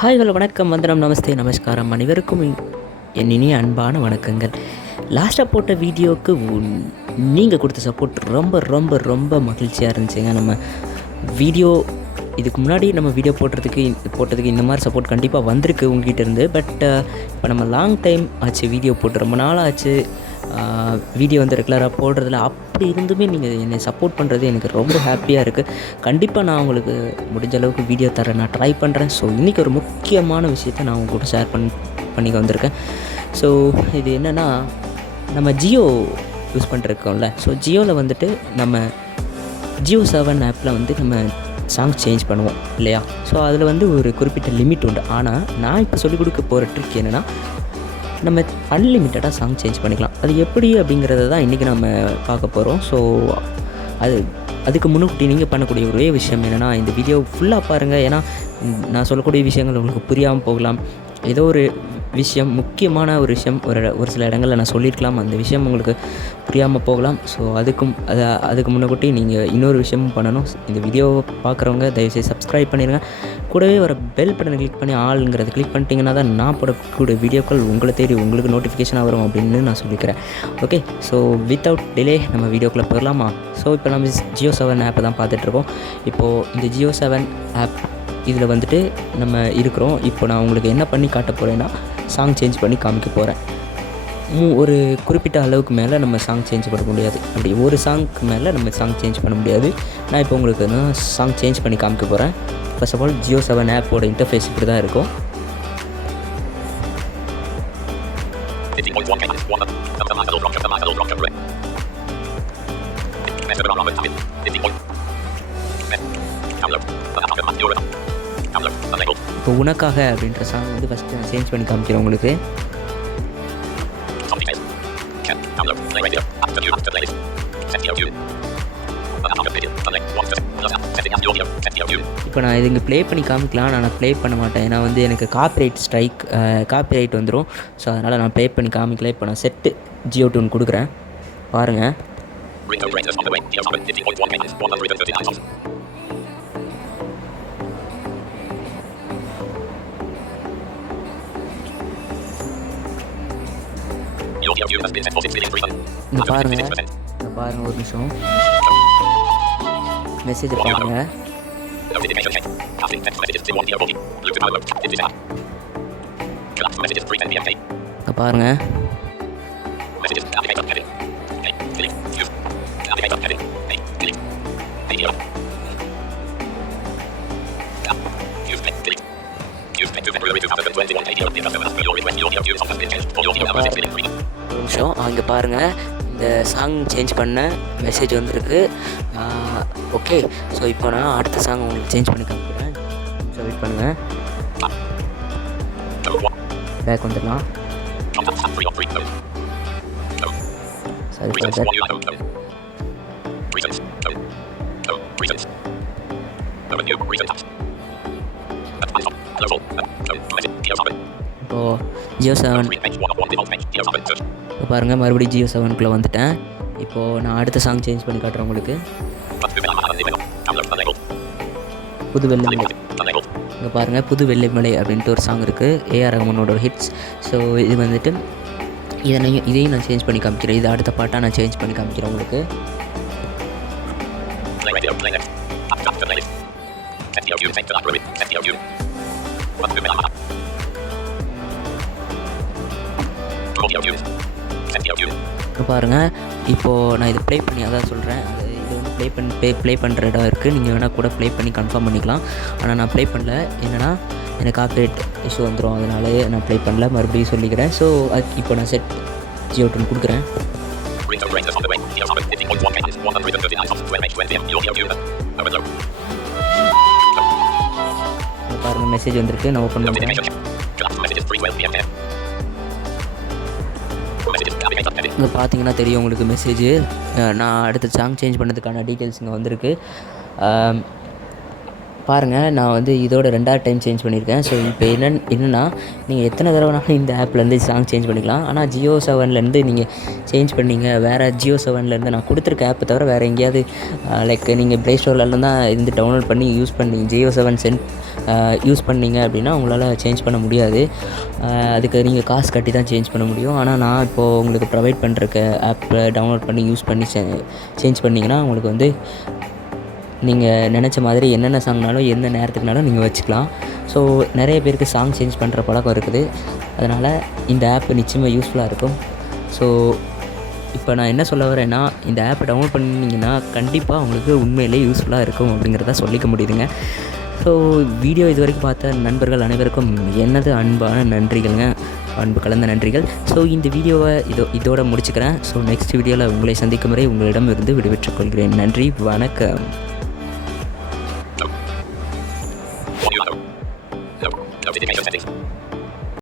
Hi hello வணக்கம் வந்தனம் நமஸ்தே நமஸ்காரம் அனைவருக்கும் என் இனிய அன்பான வணக்கங்கள். லாஸ்ட்டாக போட்ட வீடியோவுக்கு நீங்கள் கொடுத்த சப்போர்ட் ரொம்ப ரொம்ப ரொம்ப மகிழ்ச்சியாக இருந்துச்சுங்க. நம்ம வீடியோ இதுக்கு முன்னாடி நம்ம வீடியோ போட்டதுக்கு இந்த மாதிரி சப்போர்ட் கண்டிப்பாக வந்திருக்கு உங்ககிட்ட இருந்து. பட் இப்போ நம்ம லாங் டைம் ஆச்சு வீடியோ போட்டு, ரொம்ப நாள் ஆச்சு வீடியோ வந்து ரெகுலராக போடுறதில்ல. அப்படி இருந்துமே நீங்கள் என்னை சப்போர்ட் பண்ணுறது எனக்கு ரொம்ப ஹாப்பியாக இருக்குது. கண்டிப்பாக நான் உங்களுக்கு முடிஞ்ச அளவுக்கு வீடியோ தரேன், நான் ட்ரை பண்ணுறேன். ஸோ இன்றைக்கி ஒரு முக்கியமான விஷயத்தை நான் உங்கள் கூட ஷேர் பண்ணிக்க வந்திருக்கேன். ஸோ இது என்னென்னா, நம்ம ஜியோ யூஸ் பண்ணிருக்கோம்ல. ஸோ ஜியோவில் வந்துட்டு நம்ம JioSaavan ஆப்பில் வந்து நம்ம சாங் சேஞ்ச் பண்ணுவோம் இல்லையா? ஸோ அதில் வந்து ஒரு குறிப்பிட்ட லிமிட் உண்டு. ஆனால் நான் இப்போ சொல்லிக் கொடுக்க போகிற ட்ரிக் என்னென்னா, நம்ம அன்லிமிட்டடாக சாங் சேஞ்ச் பண்ணிக்கலாம். அது எப்படி அப்படிங்கிறத தான் இன்றைக்கி நம்ம பார்க்க போகிறோம். ஸோ அதுக்கு முன்னுக்கூட்டி நீங்கள் பண்ணக்கூடிய ஒரே விஷயம் என்னென்னா, இந்த வீடியோ ஃபுல்லாக பாருங்கள். ஏன்னா நான் சொல்லக்கூடிய விஷயங்கள் உங்களுக்கு புரியாமல் போகலாம். ஏதோ ஒரு விஷயம், முக்கியமான ஒரு விஷயம் ஒரு சில இடங்களில் நான் சொல்லியிருக்கலாம், அந்த விஷயம் உங்களுக்கு புரியாமல் போகலாம். ஸோ அதுக்கு முன்னக்கூட்டி நீங்கள் இன்னொரு விஷயமும் பண்ணணும். இந்த வீடியோவை பார்க்குறவங்க தயவுசெய்து சப்ஸ்கிரைப் பண்ணிடுங்க. கூடவே வர பெல் பட்டனை கிளிக் பண்ணி ஆளுங்கிறத கிளிக் பண்ணிட்டீங்கன்னா தான் நான் போடக்கூடிய வீடியோக்கள் உங்களை தேடி உங்களுக்கு நோட்டிஃபிகேஷனாக வரும் அப்படின்னு நான் சொல்லிக்கிறேன். ஓகே, ஸோ வித்தவுட் டிலே நம்ம வீடியோக்குள்ளே போயிடலாமா? ஸோ இப்போ நம்ம JioSaavan ஆப்பை தான் பார்த்துட்ருக்கோம். இப்போது இந்த JioSaavan ஆப் இதில் வந்துட்டு நம்ம இருக்கிறோம். இப்போ நான் உங்களுக்கு என்ன பண்ணி காட்ட போகிறேன்னா, சாங் சேஞ்ச் பண்ணி காமிக்க போகிறேன். ஒரு குறிப்பிட்ட அளவுக்கு மேலே நம்ம சாங் சேஞ்ச் பண்ண முடியாது. அப்படி ஒரு சாங்க்கு மேலே நம்ம சாங் சேஞ்ச் பண்ண முடியாது. நான் இப்போ உங்களுக்கு நான் சாங் சேஞ்ச் பண்ணி காமிக்க போகிறேன். ஃபர்ஸ்ட் ஆஃப் ஆல் JioSaavan ஆப்போட இன்டர்ஃபேஸ் இப்படி தான் இருக்கும். இப்போ உனக்காக அப்படின்ற சாங் வந்து ஃபஸ்ட்டு நான் சேஞ்ச் பண்ணி காமிக்கிறேன் உங்களுக்கு. இப்போ நான் இது இங்கே ப்ளே பண்ணி காமிக்கலாம். நான் ப்ளே பண்ண மாட்டேன், ஏன்னா வந்து எனக்கு காப்பிரைட் வந்துடும். ஸோ அதனால் நான் ப்ளே பண்ணி காமிக்கல. இப்போ நான் செட்டு ஜியோ டியூன் கொடுக்குறேன், பாருங்கள். பாருங்கள் ஒரு நிமிஷம், மெசேஜை பாருங்கள். பாருங்கள், நிமிஷம் அங்கே பாருங்கள், இந்த சாங் சேஞ்ச் பண்ண மெசேஜ் வந்துருக்கு. ஓகே, ஸோ இப்போ நான் அடுத்த சாங் உங்களுக்கு சேஞ்ச் பண்ணி காமிக்கிறேன். ஸோ வெயிட் பண்ணுங்கள், பேக் வந்துடலாம். சரி இப்போது JioSaavan இப்போ பாருங்கள், மறுபடியும் JioSaavanக்குள்ளே வந்துட்டேன். இப்போது நான் அடுத்த சாங் சேஞ்ச் பண்ணி காட்டுறேன் உங்களுக்கு. புது வெள்ளைமலை, இங்கே பாருங்கள், புது வெள்ளைமலை அப்படின்ட்டு ஒரு சாங் இருக்குது, ஏஆர் ரஹ்மானோட ஒரு ஹிட்ஸ். ஸோ இது வந்துட்டு இதையும் நான் சேஞ்ச் பண்ணி காமிக்கிறேன். இது அடுத்த பாட்டாக நான் சேஞ்ச் பண்ணி காமிக்கிறேன் உங்களுக்கு. பாருங்கள், இப்போது நான் இதை ப்ளே பண்ணி அதான் சொல்கிறேன், இது வந்து ப்ளே பண்ணுற இடம் இருக்குது. நீங்கள் வேணால் கூட ப்ளே பண்ணி கன்ஃபார்ம் பண்ணிக்கலாம். ஆனால் நான் ப்ளே பண்ணல, என்னென்னா எனக்கு காப்பிரைட் இஷ்யூ வந்துடும், அதனாலே நான் ப்ளே பண்ணல. மறுபடியும் சொல்லிக்கிறேன். ஸோ இப்போ நான் செட் ஜியோ டியூன் கொடுக்குறேன். பாருங்கள், மெசேஜ் வந்திருக்கு, நான் ஓப்பன் பண்ணுறேன். இங்கே பார்த்தீங்கன்னா தெரியும் உங்களுக்கு மெசேஜ். நான் அடுத்த சாங் சேஞ்ச் பண்ணதுக்கான டீட்டெயில்ஸ் இங்கே வந்திருக்கு. பாருங்கள், நான் வந்து இதோட 2வது டைம் சேஞ்ச் பண்ணியிருக்கேன். ஸோ இப்போ என்னென்னா நீங்கள் எத்தனை தடவைனாலும் இந்த ஆப்லேருந்து சாங் சேஞ்ச் பண்ணிக்கலாம். ஆனால் JioSaavanலேருந்து நீங்கள் சேஞ்ச் பண்ணீங்க, வேறு JioSaavanலேருந்து நான் கொடுத்துருக்க ஆப்பை தவிர வேறு எங்கேயாவது லைக் நீங்கள் ப்ளே ஸ்டோர்லலாம் தான் இருந்து டவுன்லோட் பண்ணி யூஸ் பண்ணி JioSaavan யூஸ் பண்ணீங்க அப்படின்னா உங்களால் சேஞ்ச் பண்ண முடியாது. அதுக்கு நீங்கள் காசு கட்டி தான் சேஞ்ச் பண்ண முடியும். ஆனால் நான் இப்போது உங்களுக்கு ப்ரொவைட் பண்ணுறக்க ஆப்பை டவுன்லோட் பண்ணி யூஸ் பண்ணி சேஞ்ச் பண்ணிங்கன்னா உங்களுக்கு வந்து நீங்கள் நினச்ச மாதிரி என்னென்ன சாங்னாலும் எந்த நேரத்துக்குனாலும் நீங்கள் வச்சுக்கலாம். ஸோ நிறைய பேருக்கு சாங் சேஞ்ச் பண்ணுற பழக்கம் இருக்குது. அதனால் இந்த ஆப் நிச்சயமாக யூஸ்ஃபுல்லாக இருக்கும். ஸோ இப்போ நான் என்ன சொல்ல வரேன்னா, இந்த ஆப்பை டவுன்லோட் பண்ணிங்கன்னா கண்டிப்பாக உங்களுக்கு உண்மையிலே யூஸ்ஃபுல்லாக இருக்கும் அப்படிங்கிறத சொல்லிக்க முடியுதுங்க. ஸோ வீடியோ இது வரைக்கும் பார்த்த நண்பர்கள் அனைவருக்கும் எனது அன்பான நன்றிகள்ங்க, அன்பு கலந்த நன்றிகள். ஸோ இந்த வீடியோவை இதோட முடிச்சுக்கிறேன். ஸோ நெக்ஸ்ட் வீடியோவில் உங்களை சந்திக்கும் வரை உங்களிடம் இருந்து விடைபெற்றுக் கொள்கிறேன். நன்றி, வணக்கம்.